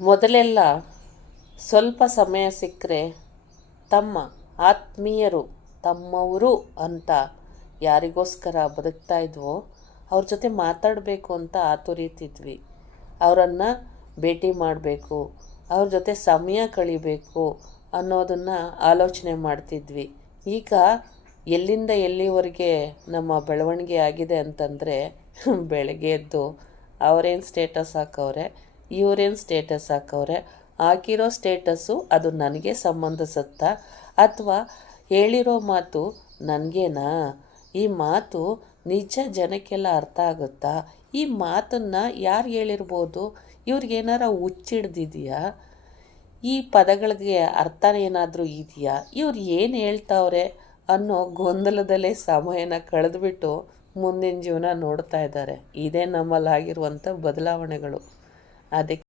ಮೊದಲೆಲ್ಲ ಸ್ವಲ್ಪ ಸಮಯ ಸಿಕ್ಕರೆ ತಮ್ಮ ಆತ್ಮೀಯರು ತಮ್ಮವರು ಅಂತ ಯಾರಿಗೋಸ್ಕರ ಬದುಕ್ತಾ ಇದ್ವೋ ಅವ್ರ ಜೊತೆ ಮಾತಾಡಬೇಕು ಅಂತ ಆತುರಿತಿದ್ವಿ. ಅವರನ್ನು ಭೇಟಿ ಮಾಡಬೇಕು, ಅವ್ರ ಜೊತೆ ಸಮಯ ಕಳಿಬೇಕು ಅನ್ನೋದನ್ನು ಆಲೋಚನೆ ಮಾಡ್ತಿದ್ವಿ. ಈಗ ಎಲ್ಲಿಂದ ಎಲ್ಲಿವರೆಗೆ ನಮ್ಮ ಬೆಳವಣಿಗೆ ಆಗಿದೆ ಅಂತಂದರೆ, ಬೆಳಗ್ಗೆ ಎದ್ದು ಅವರೇನು ಸ್ಟೇಟಸ್ ಹಾಕವ್ರೆ, ಇವರೇನು ಸ್ಟೇಟಸ್ ಹಾಕವ್ರೆ, ಹಾಕಿರೋ ಸ್ಟೇಟಸ್ಸು ಅದು ನನಗೆ ಸಂಬಂಧಿಸುತ್ತಾ ಅಥವಾ ಹೇಳಿರೋ ಮಾತು ನನಗೇನಾ, ಈ ಮಾತು ನಿಜ ಜನಕ್ಕೆಲ್ಲ ಅರ್ಥ ಆಗುತ್ತಾ, ಈ ಮಾತನ್ನು ಯಾರು ಹೇಳಿರ್ಬೋದು, ಇವ್ರಿಗೇನಾರ ಹುಚ್ಚಿಡ್ದಿದೆಯಾ, ಈ ಪದಗಳಿಗೆ ಅರ್ಥ ಏನಾದರೂ ಇದೆಯಾ, ಇವ್ರು ಏನು ಹೇಳ್ತಾವ್ರೆ ಅನ್ನೋ ಗೊಂದಲದಲ್ಲೇ ಸಮಯನ ಕಳೆದುಬಿಟ್ಟು ಮುಂದಿನ ಜೀವನ ನೋಡ್ತಾ ಇದ್ದಾರೆ. ಇದೇ ನಮ್ಮಲ್ಲಾಗಿರುವಂಥ ಬದಲಾವಣೆಗಳು. ಅದಕ್ಕೆ